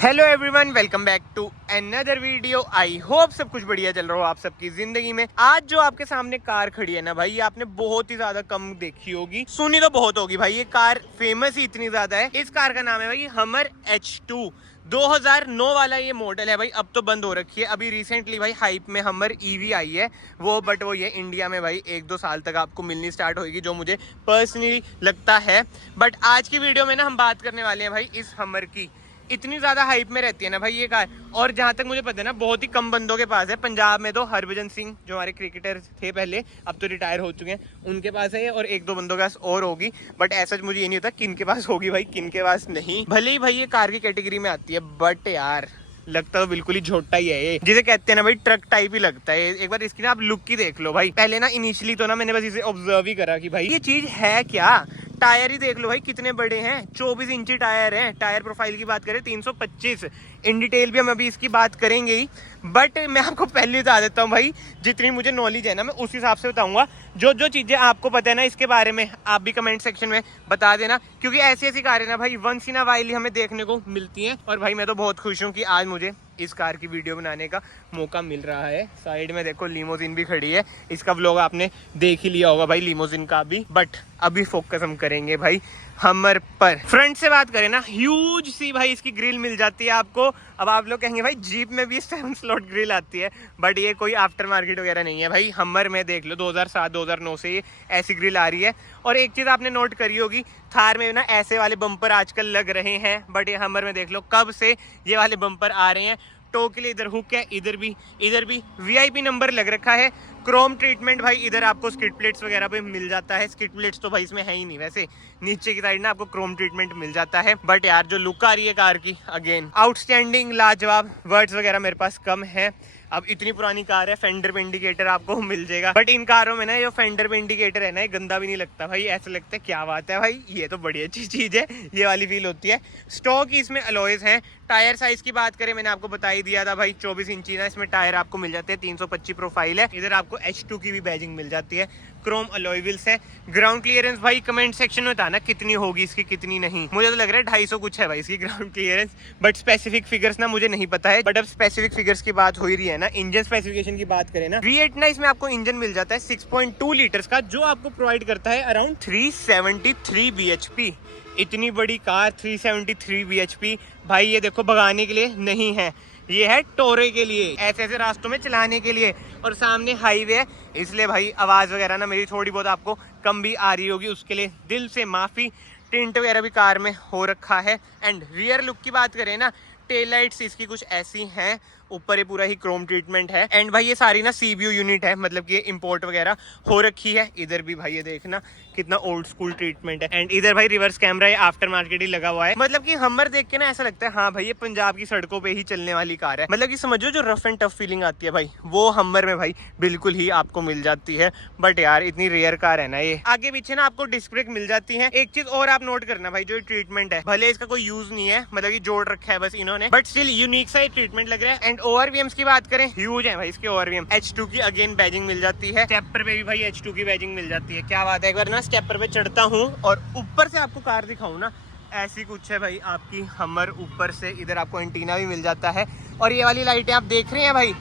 Hello everyone, welcome back to another video. I hope सब कुछ बढ़िया चल रहा हो आप सबकी जिंदगी में। आज जो आपके सामने कार खड़ी है ना भाई, ये आपने बहुत ही ज्यादा कम देखी होगी, सुनी तो बहुत होगी भाई। ये कार फेमस ही इतनी ज्यादा है। इस कार का नाम है भाई हमर H2। 2009 वाला ये मॉडल है भाई। अब तो बंद हो रखी है। अभी रिसेंटली भाई हाइप में हमर EV आई है वो ये इंडिया में भाई 1-2 साल तक आपको मिलनी स्टार्ट होगी, जो मुझे पर्सनली लगता है। बट आज की वीडियो में ना हम बात करने वाले हैं भाई इस हमर की। इतनी ज्यादा हाइप में रहती है ना भाई ये कार। और जहां तक मुझे पता है ना, बहुत ही कम बंदों के पास है। पंजाब में तो हरभजन सिंह जो हमारे क्रिकेटर थे पहले, अब तो रिटायर हो चुके हैं, उनके पास है और 1-2 बंदों के पास और होगी। बट ऐसा मुझे ये नहीं होता किन के पास होगी भाई, किन के पास नहीं। भले ही भाई ये कार की कैटेगरी में आती है, बट यार लगता तो बिल्कुल ही छोटा ही है ये। जिसे कहते हैं ना भाई ट्रक टाइप ही लगता है। एक बार इसकी ना आप लुक ही देख लो भाई। पहले ना इनिशियली तो ना मैंने बस इसे ऑब्जर्व ही करा कि भाई ये चीज है क्या। टायर ही देख लो भाई कितने बड़े हैं, 24 इंची टायर हैं। टायर प्रोफाइल की बात करें 325। इन डिटेल भी हम अभी इसकी बात करेंगे ही। बट मैं आपको पहले बता देता हूँ भाई, जितनी मुझे नॉलेज है ना मैं उस हिसाब से बताऊंगा। जो चीजें आपको पता है ना इसके बारे में, आप भी कमेंट सेक्शन में बता देना, क्योंकि ऐसी ऐसी कारें ना भाई once in a while he हमें देखने को मिलती हैं। और भाई मैं तो बहुत खुश हूँ कि आज मुझे इस कार की वीडियो बनाने का मौका मिल रहा है। साइड में देखो लिमोजिन भी खड़ी है। इसका व्लॉग आपने देख ही लिया होगा भाई लिमोजिन का भी। बट अभी फोकस हम करेंगे भाई हमर पर। फ्रंट से बात करें ना, ह्यूज सी भाई इसकी ग्रिल मिल जाती है आपको। अब आप लोग कहेंगे भाई जीप में भी 7 स्लॉट ग्रिल आती है, बट ये कोई आफ्टर मार्केट वगैरह नहीं है भाई। हमर में देख लो 2007-2009 से ये ऐसी ग्रिल आ रही है। और एक चीज आपने नोट करी होगी, थार में ना ऐसे वाले बम्पर आजकल लग रहे हैं, बट ये हमर में देख लो कब से ये वाले बम्पर आ रहे हैं। टो के लिए इधर हुक है, इधर भी VIP नंबर लग रखा है। क्रोम ट्रीटमेंट भाई इधर आपको स्किड प्लेट्स वगैरह पे मिल जाता है। स्किड प्लेट्स तो भाई इसमें है ही नहीं, वैसे नीचे की साइड ना आपको क्रोम ट्रीटमेंट मिल जाता है। बट यार जो लुक आ रही है कार की, अगेन आउटस्टैंडिंग, लाजवाब। वर्ड्स वगैरह मेरे पास कम है। अब इतनी पुरानी कार है, फेंडर पे इंडिकेटर आपको मिल जाएगा। बट इन कारों में ना ये फेंडर पे इंडिकेटर है ना, ये गंदा भी नहीं लगता भाई। ऐसा लगता है क्या बात है भाई, ये तो बड़ी अच्छी चीज है, ये वाली फील होती है। स्टॉक ही इसमें अलॉयज हैं। टायर साइज की बात करें, मैंने आपको बता ही दिया था भाई 24 इंची ना इसमें टायर आपको मिल जाते हैं। 325 प्रोफाइल है। इधर आपको H2 की भी बैजिंग मिल जाती है। क्रोम अलॉय व्हील्स है। ग्राउंड क्लियरेंस भाई कमेंट सेक्शन में बताना कितनी होगी इसकी, कितनी नहीं। मुझे तो लग रहा है 250 कुछ है भाई इसकी ground clearance. But specific figures ना मुझे नहीं पता है। बट अब स्पेसिफिक फिगर्स की बात हो ही रही है ना, इंजन स्पेसिफिकेशन की बात करें ना, V8 ना इसमें आपको इंजन मिल जाता है 6.2 लीटर्स का, जो आपको प्रोवाइड करता है अराउंड 373 bhp। इतनी बड़ी कार 373 bhp भाई, ये देखो भगाने के लिए नहीं है, ये है टोरे के लिए, ऐसे ऐसे रास्तों में चलाने के लिए। और सामने हाईवे है, इसलिए भाई आवाज वगैरह ना मेरी थोड़ी बहुत आपको कम भी आ रही होगी, उसके लिए दिल से माफी। टिंट वगैरह भी कार में हो रखा है। एंड रियर लुक की बात करें ना, टेल लाइट्स इसकी कुछ ऐसी हैं, ऊपर ये पूरा ही क्रोम ट्रीटमेंट है। एंड भाई ये सारी ना CBU यूनिट है, मतलब कि इंपोर्ट वगैरह हो रखी है। इधर भी भाई ये देखना कितना ओल्ड स्कूल ट्रीटमेंट है। एंड इधर भाई रिवर्स कैमरा ये आफ्टर मार्केट ही लगा हुआ है। मतलब कि हमर देख के ना ऐसा लगता है हाँ भाई ये पंजाब की सड़कों पे ही चलने वाली कार है। मतलब कि समझो जो रफ एंड टफ फीलिंग आती है भाई, वो हमर में भाई बिल्कुल ही आपको मिल जाती है। बट यार इतनी रेयर कार है ना ये। आगे पीछे ना आपको डिस्क ब्रेक मिल जाती है। एक चीज और आप नोट करना भाई, जो ट्रीटमेंट है भले इसका कोई यूज नहीं है, मतलब कि जोड़ रखा है बस इन्होंने, बट स्टिल यूनिक सा ट्रीटमेंट लग रहा है। एंड ORVMs की बात करें, ह्यूज है भाई इसके ORVM। H2 की अगेन बैजिंग मिल जाती है। स्टेपर पे भी भाई H2 की बैजिंग मिल जाती है। क्या बात है। एक बार ना स्टेपर पे चढ़ता हूँ और ऊपर से आपको कार दिखाऊं ना, ऐसी कुछ है भाई आपकी हमर ऊपर से। इधर आपको एंटीना भी मिल जाता है। और ये वाली लाइटें आप देख रहे हैं भाई,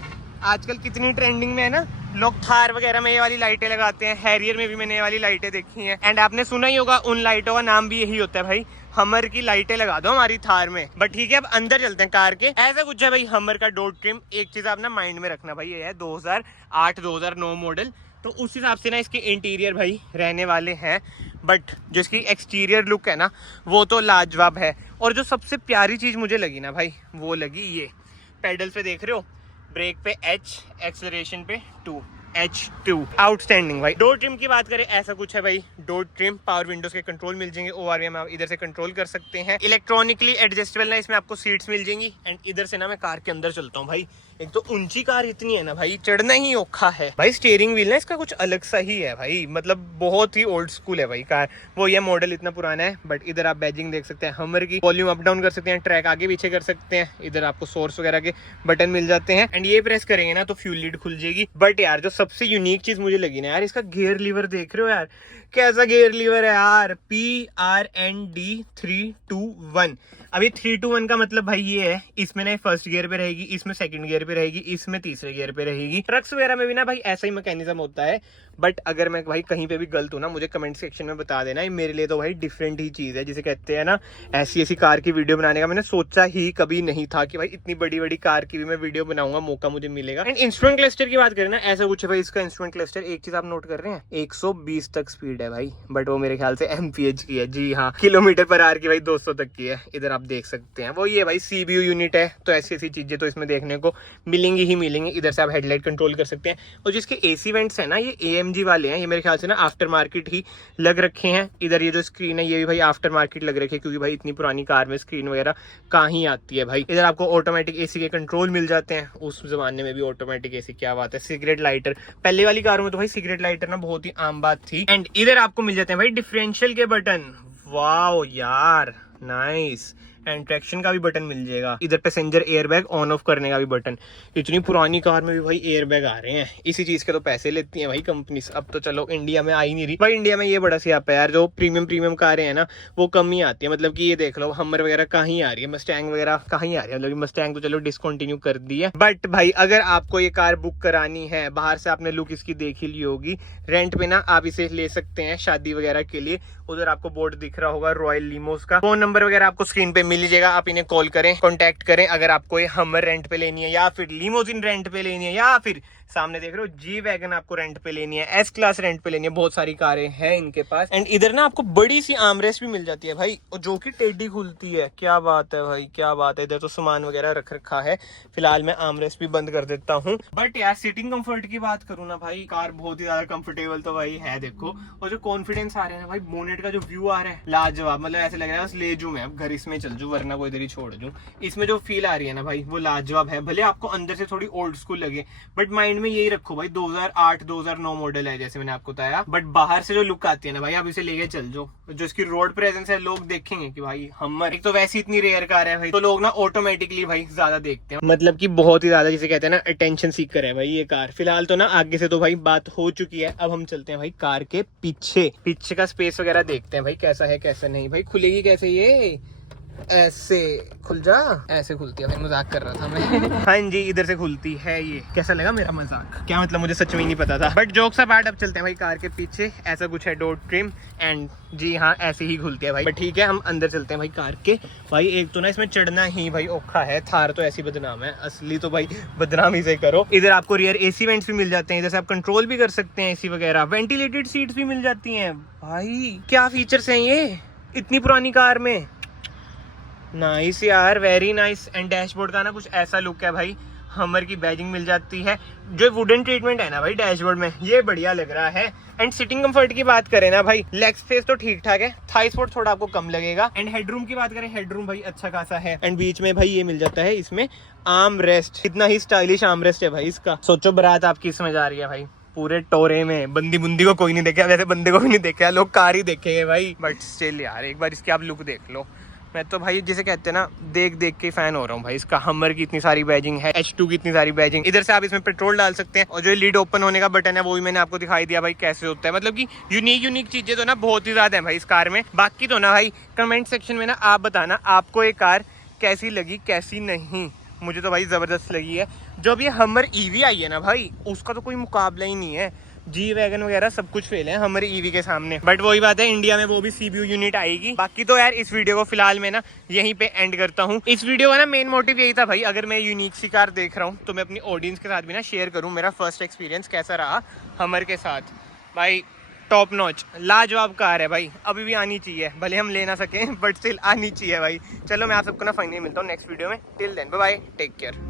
आजकल कितनी ट्रेंडिंग में है ना, लोग थार वगैरह में ये वाली लाइटें लगाते हैं। हैरियर में भी मैंने ये वाली लाइटें देखी हैं। एंड आपने सुना ही होगा उन लाइटों का नाम भी यही होता है भाई, हमर की लाइटें लगा दो हमारी थार में। बट ठीक है, अब अंदर चलते हैं कार के। ऐसा कुछ है भाई हमर का डोर ट्रिम। एक चीज आप ना माइंड में रखना भाई, ये है 2008-2009 मॉडल, तो उस हिसाब से ना इसके इंटीरियर भाई रहने वाले हैं। बट जो इसकी एक्सटीरियर लुक है ना, वो तो लाजवाब है। और जो सबसे प्यारी चीज मुझे लगी ना भाई, वो लगी ये पेडल पे देख रहे हो, ब्रेक पे H, एक्सेलरेशन पे 2, H2 आउटस्टैंडिंग भाई। डोर ट्रिम की बात करें, ऐसा कुछ है भाई डोर ट्रिम। पावर विंडोज के कंट्रोल मिल जाएंगे, ORVM आप इधर से कंट्रोल कर सकते हैं। इलेक्ट्रॉनिकली एडजस्टेबल ना इसमें आपको सीट्स मिल जाएंगी। एंड इधर से ना मैं कार के अंदर चलता हूँ भाई। एक तो ऊंची कार इतनी है ना भाई, चढ़ना ही औखा है भाई। स्टीयरिंग व्हील ना इसका कुछ अलग सा ही है भाई, मतलब बहुत ही ओल्ड स्कूल है भाई कार। वो ये मॉडल इतना पुराना है। बट इधर आप बैजिंग देख सकते हैं हमर की, वॉल्यूम अप डाउन कर सकते हैं, ट्रैक आगे पीछे कर सकते हैं। इधर आपको सोर्स वगैरह के बटन मिल जाते हैं। एंड ये प्रेस करेंगे ना तो फ्यूल लीड खुल जाएगी। बट यार जो सबसे यूनिक चीज मुझे लगी ना यार, इसका गियर लीवर देख रहे हो यार, कैसा गियर लीवर है यार, PRND 321। अभी 3-2-1 का मतलब भाई ये है, इसमें ना फर्स्ट गियर पे रहेगी, इसमें सेकंड गियर पे रहेगी, इसमें तीसरे गियर पे रहेगी। ट्रक्स वगैरह में भी ना भाई ऐसा ही मैकेनिज्म होता है, बट अगर मैं भाई कहीं पे भी गलत हूँ ना, मुझे कमेंट सेक्शन में बता देना। मेरे लिए तो भाई डिफरेंट ही चीज है, जिसे कहते हैं ना, ऐसी ऐसी कार की वीडियो बनाने का मैंने सोचा ही कभी नहीं था कि भाई इतनी बड़ी बड़ी कार की भी मैं वीडियो बनाऊंगा, मौका मुझे मिलेगा। एंड इंस्ट्रूमेंट क्लस्टर की बात करें ना, ऐसा कुछ है भाई इसका इंस्ट्रूमेंट क्लस्टर। एक चीज आप नोट कर रहे हैं, 120 तक स्पीड है भाई, बट वो मेरे ख्याल से एमपीएच की है। जी हाँ, किलोमीटर पर आवर की भाई 200 तक की है। इधर आप देख सकते हैं वो ये भाई सीबीयू यूनिट है, तो ऐसी ऐसी चीजें तो इसमें देखने को मिलेंगी ही मिलेंगी। इधर से आप हेडलाइट कंट्रोल कर सकते हैं, और जिसके एसी वेंट्स है ना, ये एएमजी वाले हैं, ये मेरे ख्याल से ना आफ्टर मार्केट ही लग रखे हैं। इधर ये जो स्क्रीन है ये भी भाई आफ्टर मार्केट लग रखी है, क्योंकि भाई इतनी पुरानी कार में स्क्रीन वगैरह कहाँ ही आती है भाई। इधर आपको ऑटोमेटिक एसी के कंट्रोल मिल जाते हैं, उस जमाने में भी ऑटोमेटिक एसी, क्या बात है। सिगरेट लाइटर, पहले वाली कारों में तो भाई सिगरेट लाइटर ना बहुत ही आम बात थी। एंड इधर आपको मिल जाते हैं भाई डिफरेंशियल के बटन, वाओ यार नाइस। एंड ट्रैक्शन का भी बटन मिल जाएगा। इधर पैसेंजर एयरबैग ऑन ऑफ करने का भी बटन। इतनी पुरानी कार में भी भाई एयरबैग आ रहे हैं, इसी चीज के तो पैसे लेती हैं भाई कंपनी। अब तो चलो इंडिया में आ ही नहीं रही भाई, इंडिया में ये बड़ा सियापा है यार, जो प्रीमियम कारें हैं ना वो कम ही आती है। मतलब कि ये देख लो, हमर वगैरह कहाँ ही आ रही है, मस्टैंग वगैरह कहाँ ही आ रही है। मतलब मस्टैंग तो चलो डिसकंटिन्यू कर दी है, बट भाई अगर आपको ये कार बुक करानी है, बाहर से आपने लुक इसकी देख ही ली होगी, रेंट पे ना आप इसे ले सकते हैं शादी वगैरह के लिए। उधर आपको बोर्ड दिख रहा होगा रॉयल लीमोस का, फोन नंबर वगैरह आपको स्क्रीन पे मिल जाएगा, आप इन्हें कॉल करें, कांटेक्ट करें अगर आपको ये हमर रेंट पे लेनी है, या फिर लीमोजिन रेंट पे लेनी है, या फिर सामने देख रहे हो जी वैगन आपको रेंट पे लेनी है, एस क्लास रेंट पे लेनी है। बहुत सारी कारें हैं इनके पास। एंड इधर ना आपको बड़ी सी आर्मरेस्ट भी मिल जाती है भाई, जो कि टेढ़ी खुलती है। क्या बात है भाई, क्या बात है। इधर तो सामान वगैरह रख रखा है, फिलहाल मैं आर्मरेस्ट भी बंद कर देता हूँ। बट यार सीटिंग कंफर्ट की बात करूँ ना भाई, कार बहुत ही ज्यादा कंफर्टेबल तो भाई है। देखो, और जो कॉन्फिडेंस आ रहा है ना भाई, बोनेट का जो व्यू आ रहा है लाजवाब। मतलब ऐसे लग रहा है बस ले जूं मैं अब घर, इसमें चल जूं, वरना कोई इधर ही छोड़ दूं। इसमें जो फील आ रही है ना भाई वो लाजवाब है। भले आपको अंदर से थोड़ी ओल्ड स्कूल लगे, बट माइंड में यही रखो भाई 2008-2009 मॉडल है, जैसे मैंने आपको बताया। बट बाहर से जो लुक आती है ना भाई, आप इसे लेके चल जो इसकी रोड प्रेजेंस है, लोग देखेंगे कि भाई हमर, एक तो वैसे इतनी रेयर कार है भाई, तो लोग ना ऑटोमेटिकली भाई ज्यादा देखते हैं। मतलब कि बहुत ही ज्यादा, जिसे कहते हैं ना, अटेंशन सीकर है भाई ये कार। फिलहाल तो ना आगे से तो भाई बात हो चुकी है, अब हम चलते हैं भाई कार के पीछे का स्पेस वगैरह देखते हैं भाई कैसा है कैसा नहीं। भाई खुलेगी कैसे ये, ऐसे खुल जा, ऐसे खुलती है भाई, मजाक कर रहा था मैं। हाँ जी, इधर से खुलती है ये। कैसा लगा मेरा मजाक? क्या मतलब, मुझे सच में नहीं पता था। बट जोक्स अपार्ट, अब चलते हैं भाई कार के पीछे। ऐसा कुछ है डोर ट्रिम, एंड जी हाँ ऐसे ही खुलती है भाई। बट ठीक है, हम अंदर चलते हैं भाई कार के। भाई एक तो ना इसमें चढ़ना ही भाई औखा है, थार तो ऐसी बदनाम है, असली तो भाई बदनाम ही से करो। इधर आपको रियर एसी वेंट्स भी मिल जाते हैं, इधर से आप कंट्रोल भी कर सकते हैं एसी वगैरह। वेंटिलेटेड सीट्स भी मिल जाती हैं भाई। क्या फीचर्स हैं ये इतनी पुरानी कार में। नाइस यार, वेरी नाइस। एंड डैशबोर्ड का ना कुछ ऐसा लुक है भाई, हमर की बैजिंग मिल जाती है। जो वुडन ट्रीटमेंट है ना भाई डैशबोर्ड में, ये बढ़िया लग रहा है। एंड सिटिंग कंफर्ट की बात करें ना भाई, लेग स्पेस तो ठीक ठाक है, थाई स्पॉट थोड़ा आपको कम लगेगा। एंड हेडरूम की बात करें, हेडरूम भाई अच्छा खासा है। एंड बीच में भाई ये मिल जाता है इसमें आर्म रेस्ट, कितना ही स्टाइलिश आर्म रेस्ट है भाई इसका। सोचो बारात आपकी इसमें जा रही है भाई, पूरे टोरे में, बंदी बुंदी को कोई नहीं देखेगा, वैसे बंदे को भी नहीं देखेगा, लोग कार ही देखेंगे भाई। बट स्टिल यार, एक बार इसकी आप लुक देख लो। मैं तो भाई जिसे कहते हैं ना, देख देख के फैन हो रहा हूँ भाई इसका। हमर की इतनी सारी बैजिंग है, H2 की इतनी सारी बैजिंग। इधर से आप इसमें पेट्रोल डाल सकते हैं, और जो लीड ओपन होने का बटन है वो भी मैंने आपको दिखाई दिया भाई कैसे होता है। मतलब कि यूनिक चीजें तो ना बहुत ही ज्यादा है भाई इस कार में। बाकी तो ना भाई कमेंट सेक्शन में ना आप बताना आपको ये कार कैसी लगी कैसी नहीं। मुझे तो भाई जबरदस्त लगी है। जो भी हमर ईवी आई है ना भाई, उसका तो कोई मुकाबला ही नहीं है। जी वैगन वगैरह सब कुछ फेल है हमारे ईवी के सामने। बट वही बात है, इंडिया में वो भी सीबीयू यूनिट आएगी। बाकी तो यार इस वीडियो को फिलहाल मैं ना यहीं पे एंड करता हूँ। इस वीडियो का ना मेन मोटिव यही था भाई, अगर मैं यूनिक सी कार देख रहा हूँ तो मैं अपनी ऑडियंस के साथ भी ना शेयर करूँ मेरा फर्स्ट एक्सपीरियंस कैसा रहा हमर के साथ। भाई टॉप नॉच लाजवाब कार है भाई, अभी भी आनी चाहिए, भले हम ले ना सकें बट स्टिल आनी चाहिए भाई। चलो मैं आप सबको ना फाइनली मिलता हूँ नेक्स्ट वीडियो में। Till then bye bye, take care.